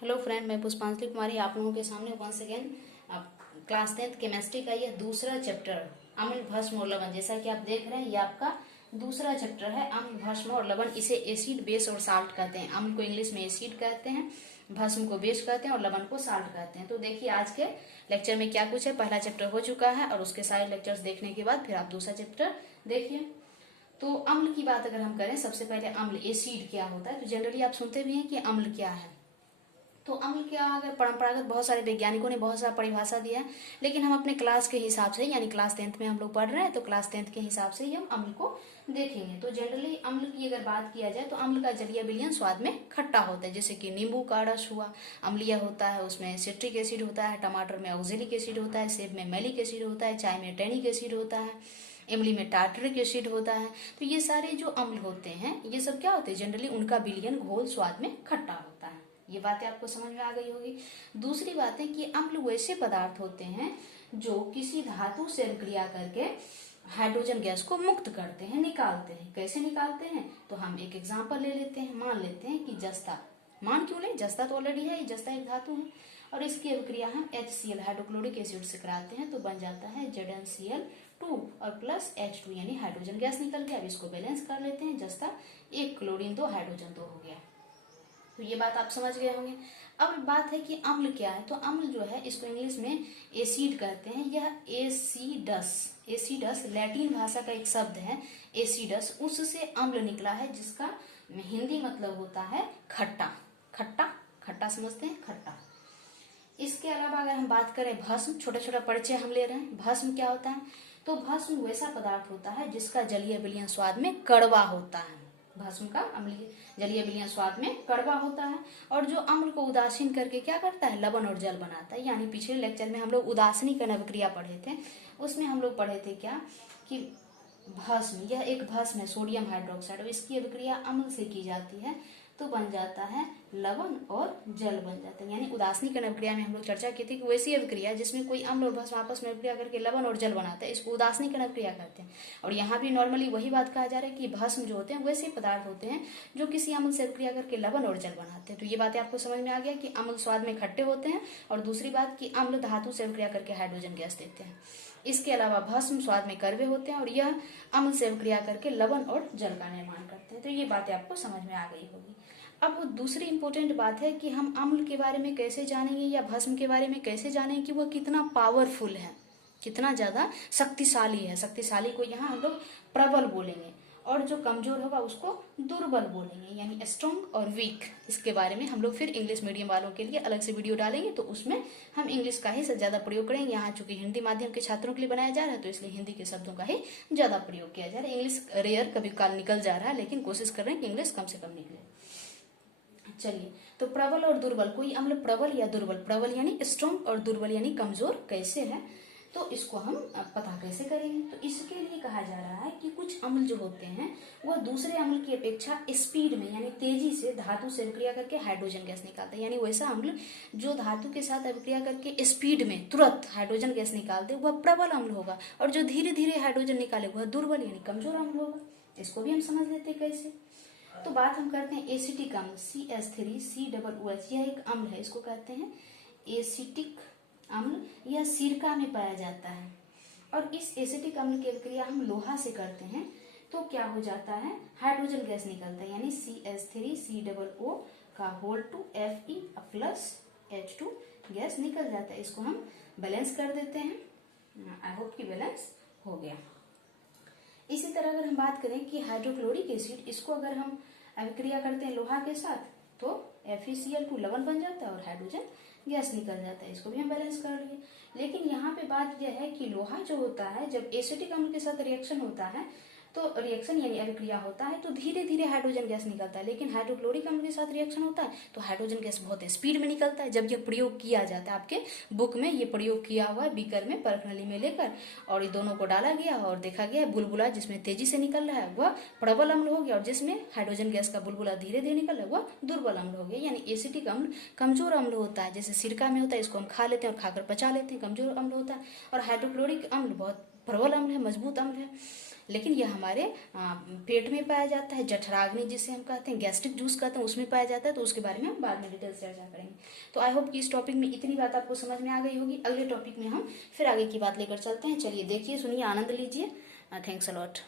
Hello friend, मैं पुष्पांजलि कुमारी आप लोगों के सामने once again class 10th chemistry का यह दूसरा चैप्टर अम्ल भस्म और लवण। जैसा कि आप देख रहे हैं, ये आपका दूसरा चैप्टर है अम्ल भस्म और लवण। इसे एसिड बेस और साल्ट कहते हैं। अम्ल को इंग्लिश में एसिड कहते हैं, भस्म को बेस कहते हैं और लवण को साल्ट कहते हैं। तो देखिए आज के लेक्चर में क्या कुछ है। पहला चैप्टर हो चुका है और उसके सारे लेक्चर्स देखने के बाद फिर आप दूसरा चैप्टर देखिए। तो अम्ल की बात अगर हम करें, सबसे पहले अम्ल एसिड क्या होता है। तो जनरली आप सुनते भी हैं कि अम्ल क्या है। तो अम्ल क्या, अगर परंपरागत बहुत सारे वैज्ञानिकों ने बहुत सारा परिभाषा दिया है, लेकिन हम अपने क्लास के हिसाब से, यानी क्लास 10th में हम लोग पढ़ रहे हैं, तो क्लास 10th के हिसाब से ही हम अम्ल को देखेंगे। तो जनरली अम्ल की अगर बात किया जाए तो अम्ल का जलीय विलयन स्वाद में खट्टा होता है। जैसे कि नींबू का रस हुआ, अम्लीय होता है, उसमें सिट्रिक एसिड होता है, टमाटर में ऑक्जेलिक एसिड होता है, सेब में मैलिक एसिड होता है, चाय में टैनिक एसिड होता है, इमली में टार्टरिक एसिड होता है। तो ये सारे जो अम्ल होते हैं, ये सब क्या होते हैं, जनरली उनका विलयन घोल स्वाद में खट्टा होता है। ये बातें आपको समझ में आ गई होगी। दूसरी बात है कि अम्ल वैसे पदार्थ होते हैं जो किसी धातु से अभिक्रिया करके हाइड्रोजन गैस को मुक्त करते हैं, निकालते हैं। कैसे निकालते हैं, तो हम एक एग्जांपल ले लेते हैं। मान लेते हैं कि जस्ता, मान क्यों ले, जस्ता तो ऑलरेडी है, जस्ता एक धातु है और इसकी अभिक्रिया हम HCl हाइड्रोक्लोरिक एसिड से कराते हैं, तो बन जाता है ZnCl2 और प्लस H2 यानी हाइड्रोजन गैस निकल गया। अब इसको बैलेंस कर लेते हैं, जस्ता एक क्लोरीन 2 हाइड्रोजन 2 हो गया। तो ये बात आप समझ गए होंगे। अब बात है कि अम्ल क्या है। तो अम्ल जो है, इसको इंग्लिश में एसिड कहते हैं। यह एसिडस, एसिडस लैटिन भाषा का एक शब्द है एसिडस, उससे अम्ल निकला है, जिसका हिंदी मतलब होता है खट्टा। खट्टा, खट्टा समझते हैं, खट्टा। इसके अलावा अगर हम बात करें भस्म, छोटा छोटा परिचय हम ले रहे हैं। भस्म क्या होता है, तो भस्म वैसा पदार्थ होता है जिसका जलीय विलयन स्वाद में कड़वा होता है। भस्म का अम्लीय जलीय विलयन स्वाद में कड़वा होता है और जो अम्ल को उदासीन करके क्या करता है, लवण और जल बनाता है। यानी पिछले लेक्चर में हम लोग उदासीनीकरण अभिक्रिया पढ़े थे, उसमें हम लोग पढ़े थे क्या कि भस्म, यह एक भस्म है सोडियम हाइड्रोक्साइड, और इसकी अभिक्रिया अम्ल से की जाती है तो बन जाता है लवण और जल बन जाते हैं। यानी उदासीनीकरण अभिक्रिया में हम लोग चर्चा की थी कि वैसी अभिक्रिया जिसमें कोई अम्ल और भस्म आपस में अभिक्रिया करके लवण और जल बनाते हैं, इसको उदासीनीकरण अभिक्रिया कहते हैं। और यहाँ भी नॉर्मली वही बात कहा जा रहा है कि भस्म जो होते हैं वैसे पदार्थ होते हैं जो किसी अम्ल से अभिक्रिया करके लवण और जल बनाते हैं। तो ये बातें आपको समझ में आ गया कि अम्ल स्वाद में खट्टे होते हैं, और दूसरी बात कि अम्ल धातु से अभिक्रिया करके हाइड्रोजन गैस देते हैं। इसके अलावा भस्म स्वाद में कड़वे होते हैं और यह अम्ल से अभिक्रिया करके लवण और जल का निर्माण करते हैं। तो ये बातें आपको समझ में आ गई होगी। अब दूसरी इंपॉर्टेंट बात है कि हम अम्ल के बारे में कैसे जानेंगे या भस्म के बारे में कैसे जानेंगे कि वह कितना पावरफुल है, कितना ज्यादा शक्तिशाली है। शक्तिशाली को यहाँ हम लोग प्रबल बोलेंगे और जो कमजोर होगा उसको दुर्बल बोलेंगे, यानी स्ट्रॉन्ग और वीक। इसके बारे में हम लोग फिर इंग्लिश मीडियम वालों के लिए अलग से वीडियो डालेंगे, तो उसमें हम इंग्लिश का ही ज्यादा प्रयोग करेंगे। यहाँ चूंकि हिंदी माध्यम के छात्रों के लिए बनाया जा रहा है, तो इसलिए हिंदी के शब्दों का ही ज्यादा प्रयोग किया जा रहा है। इंग्लिश रेयर कभी काल निकल जा रहा है, लेकिन कोशिश कर रहे हैं कि इंग्लिश कम से कम निकले। चलिए, तो प्रबल और दुर्बल, कोई अम्ल प्रबल या दुर्बल, प्रबल यानी स्ट्रॉन्ग और दुर्बल यानी कमजोर कैसे है, तो इसको हम पता कैसे करेंगे। तो इसके लिए कहा जा रहा है कि कुछ अम्ल जो होते हैं वह दूसरे अम्ल की अपेक्षा स्पीड में यानी तेजी से धातु से अभिक्रिया करके हाइड्रोजन गैस निकालता है। यानी वैसा अम्ल जो धातु के साथ अभिक्रिया करके स्पीड में तुरंत हाइड्रोजन गैस निकालते वह प्रबल अम्ल होगा, और जो धीरे धीरे हाइड्रोजन निकाले वह दुर्बल यानी कमजोर अम्ल होगा। इसको भी हम समझ लेते कैसे। तो बात हम करते हैं एसिटिक अम्ल CH3COOH, यह एक अम्ल है, इसको कहते हैं एसिटिक अम्ल। यह सिरका में पाया जाता है और इस एसिटिक अम्ल की अभिक्रिया हम लोहा से करते हैं तो क्या हो जाता है, हाइड्रोजन गैस निकलता है, यानी CH3COO का होल टू Fe प्लस H2 गैस निकल जाता है। इसको हम बैलेंस कर देते हैं। आई होप कि बैलेंस हो गया। इसी तरह अगर हम बात करें कि हाइड्रोक्लोरिक एसिड, इसको अगर हम अभिक्रिया करते हैं लोहा के साथ तो FeCl2 लवण बन जाता है और हाइड्रोजन गैस निकल जाता है। इसको भी हम बैलेंस कर लिए। लेकिन यहाँ पे बात यह है कि लोहा जो होता है, जब एसिटिक अम्ल के साथ रिएक्शन होता है तो रिएक्शन यानी अभिक्रिया होता है तो धीरे धीरे हाइड्रोजन गैस निकलता है। लेकिन हाइड्रोक्लोरिक अम्ल के साथ रिएक्शन होता है तो हाइड्रोजन गैस बहुत स्पीड में निकलता है। जब ये प्रयोग किया जाता है, आपके बुक में ये प्रयोग किया हुआ है, बीकर में परखनली में लेकर, और ये दोनों को डाला गया और देखा गया बुलबुला जिसमें तेजी से निकल रहा है वह प्रबल अम्ल हो गया, और जिसमें हाइड्रोजन गैस का बुलबुला धीरे धीरे निकल रहा है वह दुर्बल अम्ल हो गया। यानी एसिटिक अम्ल कमजोर अम्ल होता है, जैसे सिरका में होता है, इसको हम खा लेते हैं और खाकर पचा लेते हैं, कमजोर अम्ल होता है। और हाइड्रोक्लोरिक अम्ल बहुत प्रबल अम्ल है, मजबूत अम्ल है। लेकिन यह हमारे पेट में पाया जाता है। जठराग्नि जिसे हम कहते हैं, गैस्ट्रिक जूस कहते हैं, उसमें पाया जाता है। तो उसके बारे में हम बाद में डिटेल चर्चा करेंगे। तो आई होप कि इस टॉपिक में इतनी बात आपको समझ में आ गई होगी। अगले टॉपिक में हम फिर आगे की बात लेकर चलते हैं। चलिए देखिए, सुनिए, आनंद लीजिए। Thanks a lot.